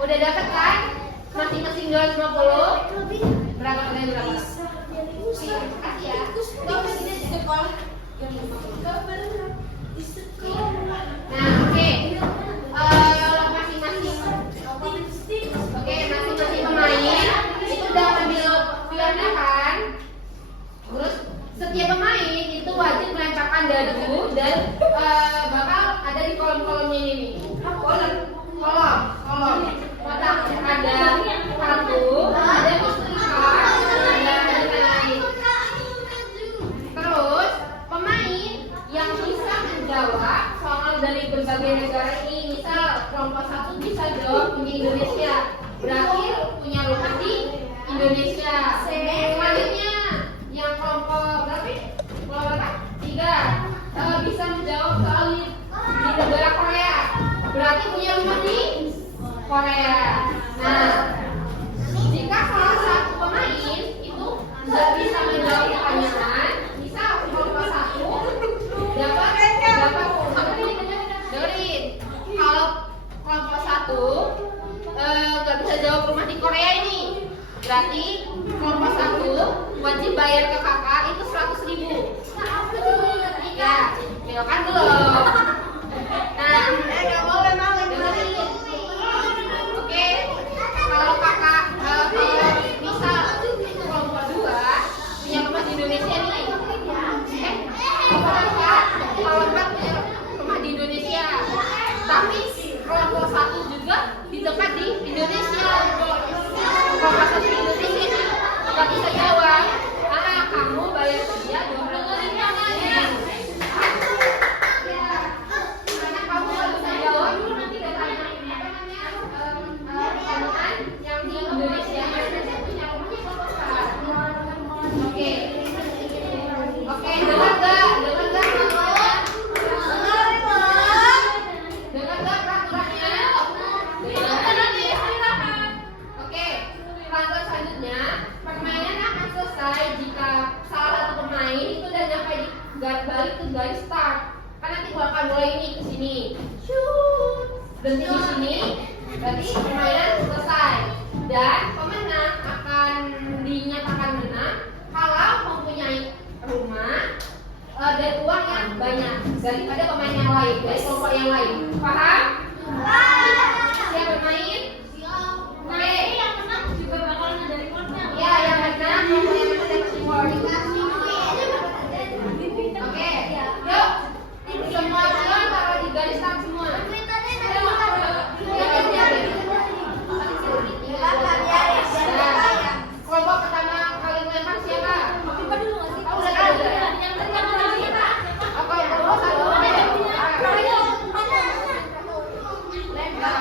Udah dapat kan? Masing-masing 250. Berapa kalian berapa? Iya, kasih ya. Di sekolah. Nah, oke. Masing-masing. Oke, masing-masing pemain itu udah ambil pionnya kan? Terus setiap pemain itu wajib melemparkan dadu dan bakal ada di kolom-kolomnya ini nih. Kolom. Kotak ada kartu, ada mustika, ada lain. Terus pemain yang bisa menjawab soal dari berbagai negara ini, misal kelompok 1 bisa jawab punya Indonesia, berarti punya rumah di Indonesia. Selanjutnya yang kelompok berapa? 3 bisa menjawab soal di negara Korea, berarti punya rumah di Korea. Nah, jika salah satu pemain itu nggak bisa menjawab pertanyaan, bisa kelompok 1 dapat dengerin. Kalau kelompok 1 nggak bisa jawab rumah di Korea ini, berarti kelompok 1 wajib bayar ke kakak itu 100.000. Ya, belokan belum? Nah, nggak boleh dengerin. Oke, kalau kakak misal kelompok 2 punya rumah di Indonesia nih, kalau kakak punya rumah di Indonesia, tapi kelompok 1 juga di tempat di Indonesia. Kelompok 1 di Indonesia nih nggak bisa jawab, kamu bayar ke dia 20.000. Karena kamu nggak bisa jawab, nanti katanya yang di Indonesia punya rumahnya kelompok. Oke, dengar nggak peraturannya? Dengar nih, silakan. Oke, peraturan selanjutnya permainan akan selesai balik ke garis start. Kan nanti gua akan mulai ini ke sini. Shoot. Berhenti di sini. Berarti permainan selesai. Dan pemenang akan dinyatakan menang kalau mempunyai rumah dan uang yang banyak daripada pemain yang lain, dari kelompok yang lain. Paham? Siap bermain? Nah, ini yang menang juga bakalan ada rewardnya. Ya, yang menang dapat reward. Oke, yuk. Semua jalan taruh di garis start semua. Kelompok pertama kali melempar siapa? Tahu nggak tahu? Yang pertama kali Apa yang kelompok satu? Lempar.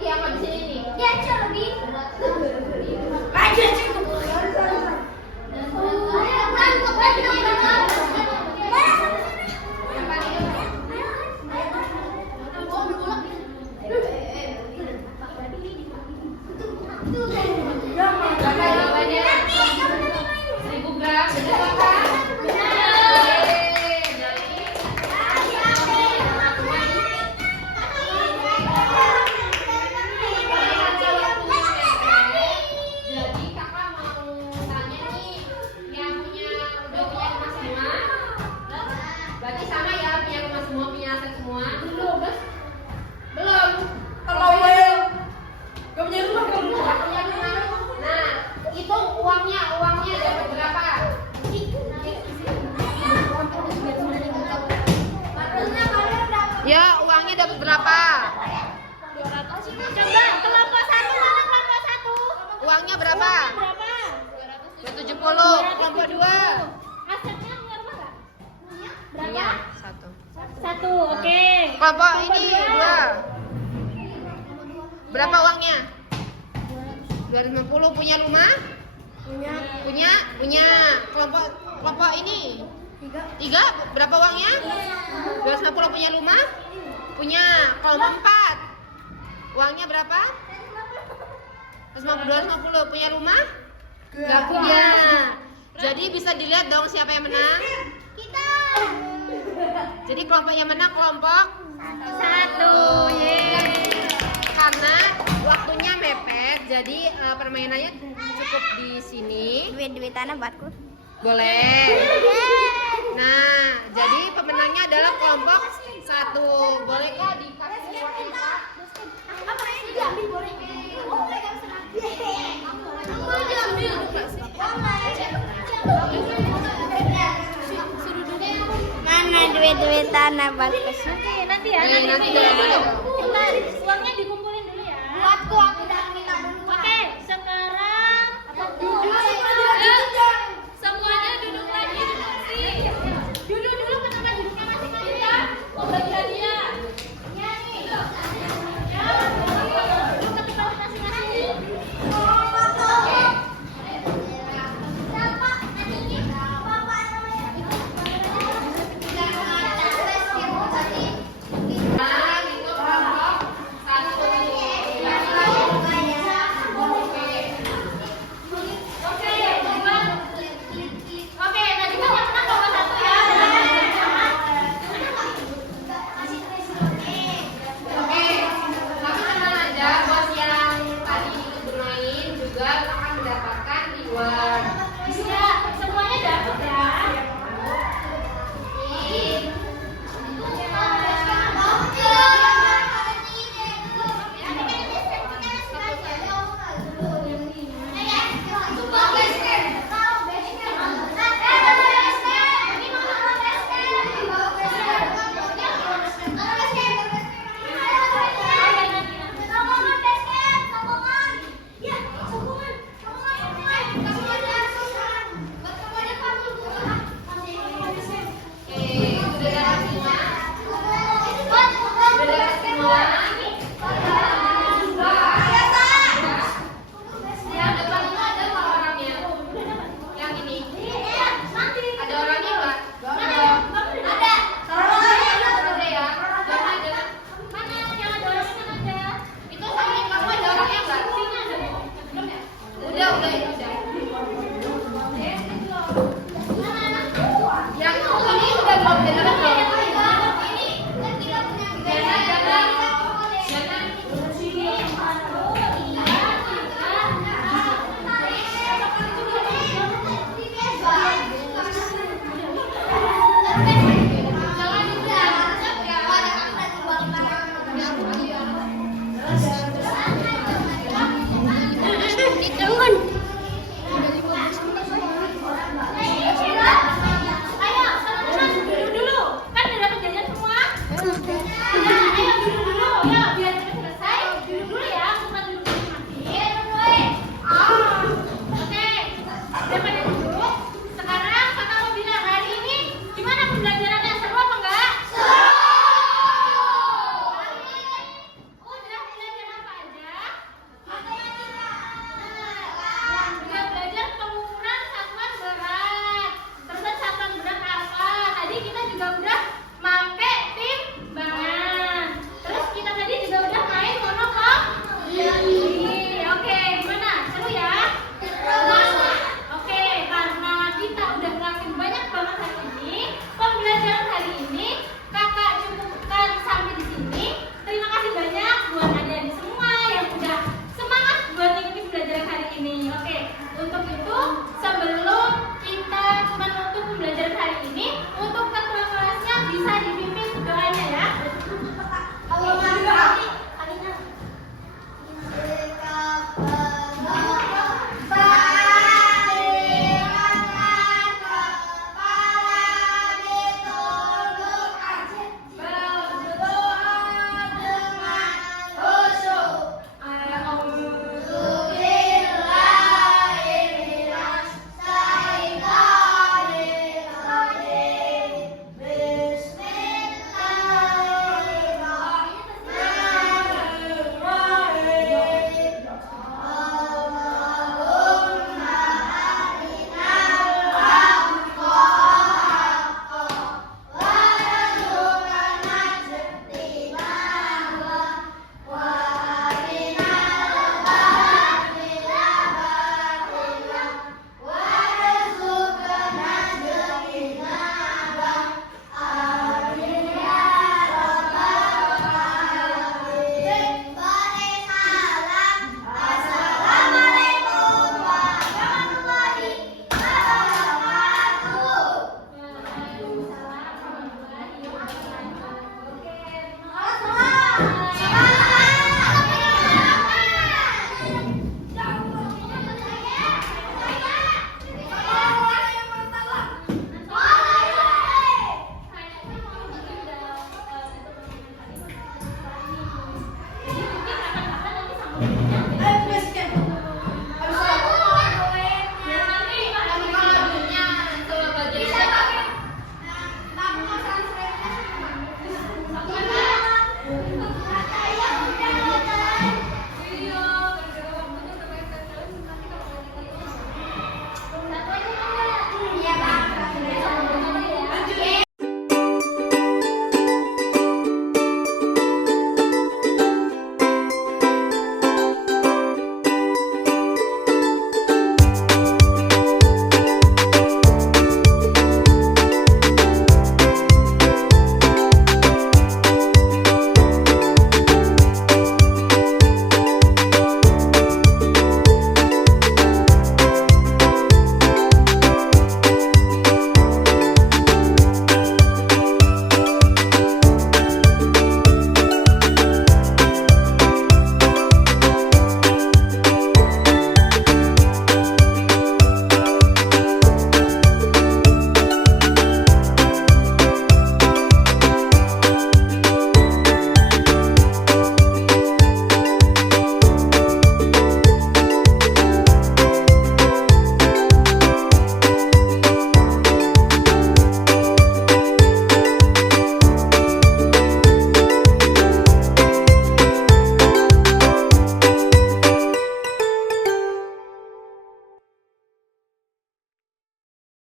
Iya, apa di sini nih? Ya, lebih. Aja cukup. Berapa jawabannya? 1000 gram. Benar kan? Jadi kakak mau tanya nih, yang udah punya rumah semua? Berarti sama ya, punya rumah semua, punya aset semua? Belum. Kalau yang gak punya rumah Gak punya rumah. Nah, hitung uangnya dapat berapa? Ya, uangnya dapat berapa? Coba kelompok satu mana kelompok satu? Uangnya berapa? Berapa? 270. Kelompok 2. Asetnya punya rumah nggak? Berapa? Iya, 1. Satu, oke. Kelompok ini 2. Berapa uangnya? 250. Punya rumah? Punya. Kelompok ini 3. Berapa uangnya? 250. Punya rumah? Punya. Kelompok 4. Uangnya berapa? 250. Punya rumah? Gak punya. Jadi bisa dilihat dong siapa yang menang? Kita. Jadi kelompok yang menang kelompok Satu, yeay. karena waktunya mepet. Jadi permainannya cukup di sini. Duit tanah buatku. Boleh. Nah, jadi pemenangnya adalah kelompok 1. Bolehkah dikasih uang kita? Apa yang diambil boleh? Oh, mereka senang. Aku diambil. Mana duit tanah buatku? Oke, nanti ya. Nanti ya. dulu. Uangnya dikumpulin.